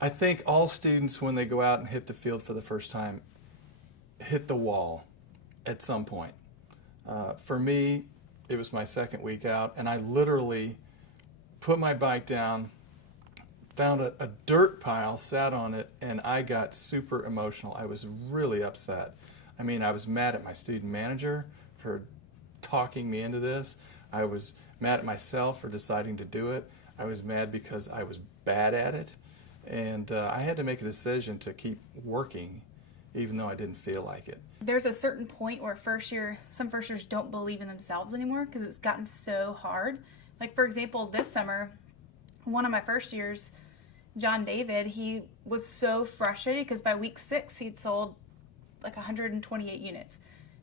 I think all students, when they go out and hit the field for the first time, hit the wall at some point. For me, it was my second week out, and I literally put my bike down, found a dirt pile, sat on it, and I got super emotional. I was really upset. I mean, I was mad at my student manager for talking me into this. I was mad at myself for deciding to do it. I was mad because I was bad at it. And I had to make a decision to keep working, even though I didn't feel like it. There's a certain point where some first years don't believe in themselves anymore because it's gotten so hard. Like, for example, this summer, one of my first years, John David, he was so frustrated because by week 6 he'd sold like 128 units,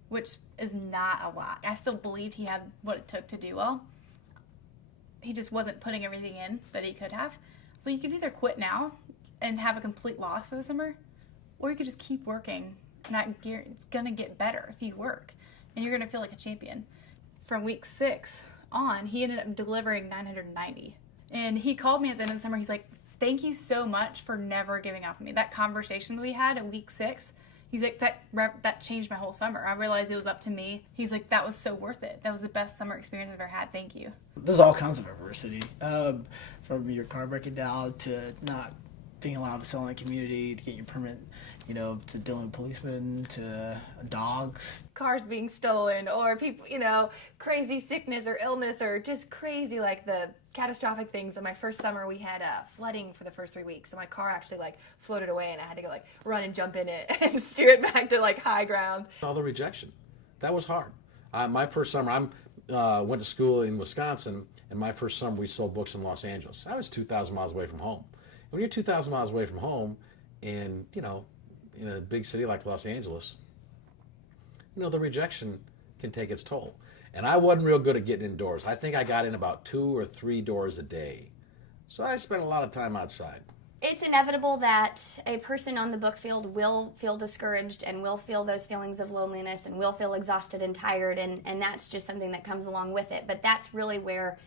which is not a lot. I still believed he had what it took to do well. He just wasn't putting everything in that he could have. So you could either quit now and have a complete loss for the summer, or you could just keep working. It's going to get better if you work, and you're going to feel like a champion. From week 6 on, he ended up delivering 990. And he called me at the end of the summer. He's like, thank you so much for never giving up on me. That conversation that we had at week 6, he's like, that changed my whole summer. I realized it was up to me. He's like, that was so worth it. That was the best summer experience I've ever had. Thank you. There's all kinds of adversity, from your car breaking down to not being allowed to sell in the community, to get your permit, to dealing with policemen, to dogs. Cars being stolen, or people, crazy sickness or illness, or just crazy, like the catastrophic things. In my first summer, we had flooding for the first 3 weeks, so my car actually floated away, and I had to go run and jump in it and steer it back to high ground. All the rejection, that was hard. My first summer, went to school in Wisconsin, and my first summer we sold books in Los Angeles. I was 2,000 miles away from home. When you're 2,000 miles away from home, and in a big city like Los Angeles, the rejection can take its toll. And I wasn't real good at getting indoors. I think I got in about 2 or 3 doors a day. So I spent a lot of time outside. It's inevitable that a person on the book field will feel discouraged and will feel those feelings of loneliness and will feel exhausted and tired, and that's just something that comes along with it. But that's really where,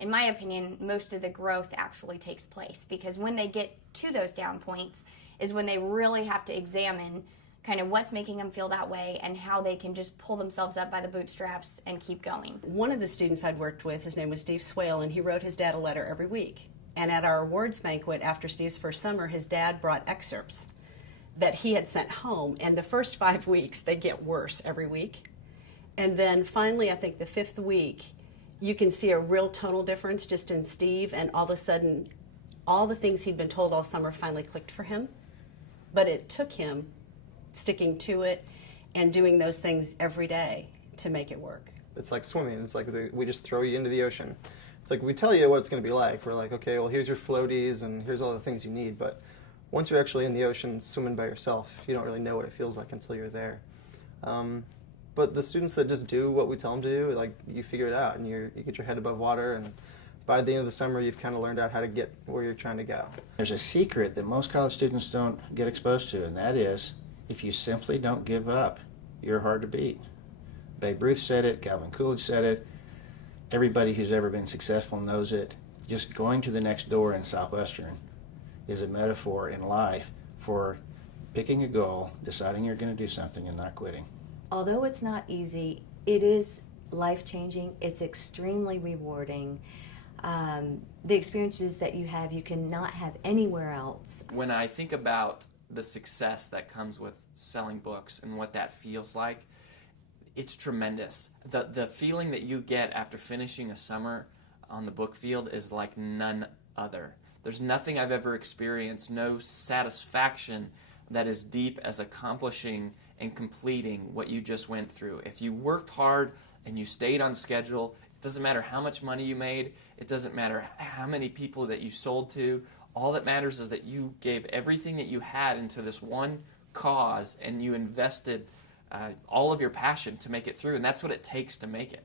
in my opinion, most of the growth actually takes place, because when they get to those down points is when they really have to examine kind of what's making them feel that way and how they can just pull themselves up by the bootstraps and keep going. One of the students I'd worked with, his name was Steve Swale, and he wrote his dad a letter every week. And at our awards banquet after Steve's first summer, his dad brought excerpts that he had sent home, and the first 5 weeks, they get worse every week. And then finally, I think the 5th week, you can see a real tonal difference just in Steve, and all of a sudden, all the things he'd been told all summer finally clicked for him. But it took him sticking to it and doing those things every day to make it work. It's like swimming. It's like we just throw you into the ocean. It's like we tell you what it's going to be like. We're like, okay, well, here's your floaties and here's all the things you need. But once you're actually in the ocean swimming by yourself, you don't really know what it feels like until you're there. But the students that just do what we tell them to do, you figure it out and you get your head above water, and by the end of the summer, you've kind of learned out how to get where you're trying to go. There's a secret that most college students don't get exposed to, and that is, if you simply don't give up, you're hard to beat. Babe Ruth said it, Calvin Coolidge said it, everybody who's ever been successful knows it. Just going to the next door in Southwestern is a metaphor in life for picking a goal, deciding you're going to do something, and not quitting. Although it's not easy, it is life-changing. It's extremely rewarding. The experiences that you have, you cannot have anywhere else. When I think about the success that comes with selling books and what that feels like, it's tremendous. The feeling that you get after finishing a summer on the book field is like none other. There's nothing I've ever experienced, no satisfaction that is deep as accomplishing and completing what you just went through. If you worked hard and you stayed on schedule, it doesn't matter how much money you made, it doesn't matter how many people that you sold to, all that matters is that you gave everything that you had into this one cause and you invested all of your passion to make it through, and that's what it takes to make it.